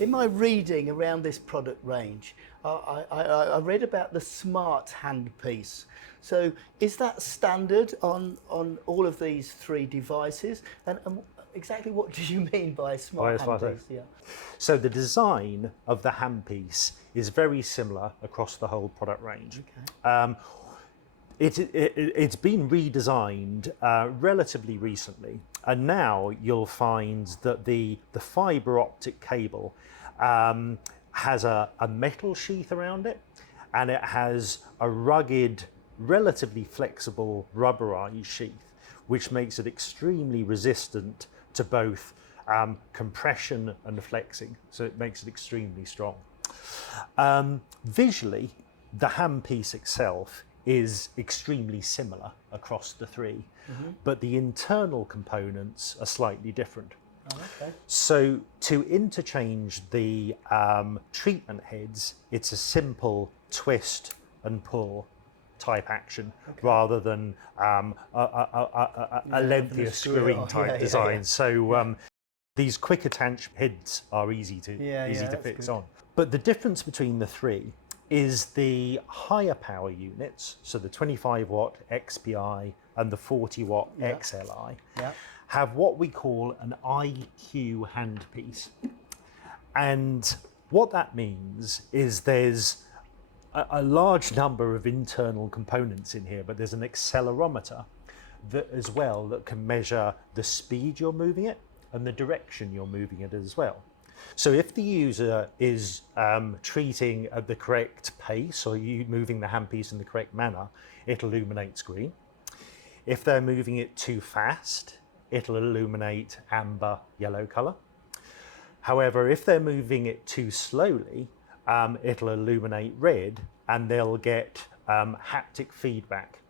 In my reading around this product range, I read about the smart handpiece. So is that standard on all of these three devices? And exactly what do you mean by a smart handpiece? Yeah. So the design of the handpiece is very similar across the whole product range. Okay. It's been redesigned relatively recently, and now you'll find that the fibre optic cable has a metal sheath around it, and it has a rugged, relatively flexible rubberized sheath, which makes it extremely resistant to both compression and flexing, so it makes it extremely strong. Visually, the handpiece itself is extremely similar across the three, but the internal components are slightly different. Oh, okay. So to interchange the treatment heads, it's a simple twist and pull type action, rather than a lengthier screwing type design. So these quick attach heads are easy to fit on. But the difference between the three is the higher power units, so the 25 watt XPI and the 40 watt XLI, have what we call an IQ handpiece. And what that means is there's a large number of internal components in here, but there's an accelerometer as well that can measure the speed you're moving it and the direction you're moving it as well. So if the user is treating at the correct pace, or you moving the handpiece in the correct manner, it'll illuminate green. If they're moving it too fast, it'll illuminate amber yellow color. However, if they're moving it too slowly, it'll illuminate red, and they'll get haptic feedback.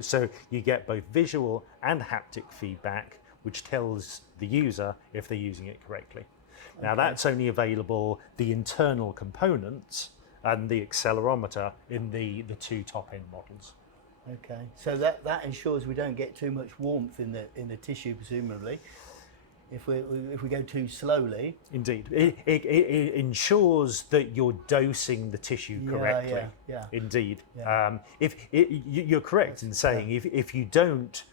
So you get both visual and haptic feedback, which tells the user if they're using it correctly. Now that's only available, the internal components and the accelerometer, in the two top end models. Okay, so that ensures we don't get too much warmth in the tissue, presumably. If we go too slowly. Indeed, it ensures that you're dosing the tissue correctly. Yeah. Indeed, Yeah. You're correct in saying if you don't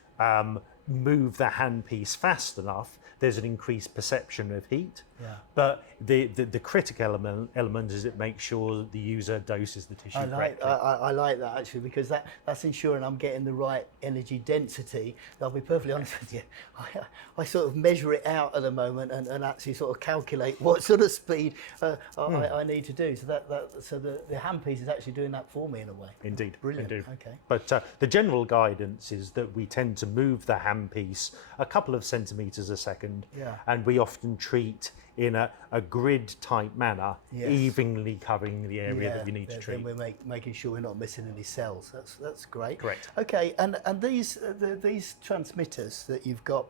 move the handpiece fast enough, there's an increased perception of heat. Yeah. But the critical element is it makes sure that the user doses the tissue correctly. I like that, actually, because that's ensuring I'm getting the right energy density. I'll be perfectly honest with you, I sort of measure it out at the moment and actually sort of calculate what sort of speed I need to do. So the handpiece is actually doing that for me in a way. Indeed. Brilliant. Indeed. Okay. But the general guidance is that we tend to move the handpiece a couple of centimeters a second, and we often treat in a grid type manner, evenly covering the area that we need to treat. Then we're making sure we're not missing any cells. That's great. Correct. Okay, and these transmitters that we've got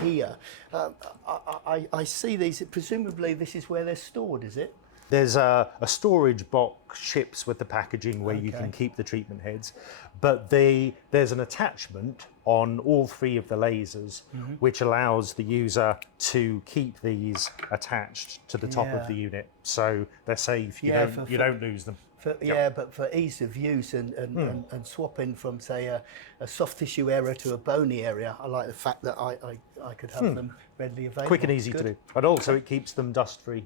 here, I see these. Presumably, this is where they're stored, is it? There's a storage box ships with the packaging where you can keep the treatment heads, but there's an attachment on all three of the lasers, which allows the user to keep these attached to the top of the unit, so they're safe. You don't lose them. But for ease of use and swapping from, say, a soft tissue area to a bony area, I like the fact that I could have them readily available. Quick and easy to do, and also it keeps them dust free.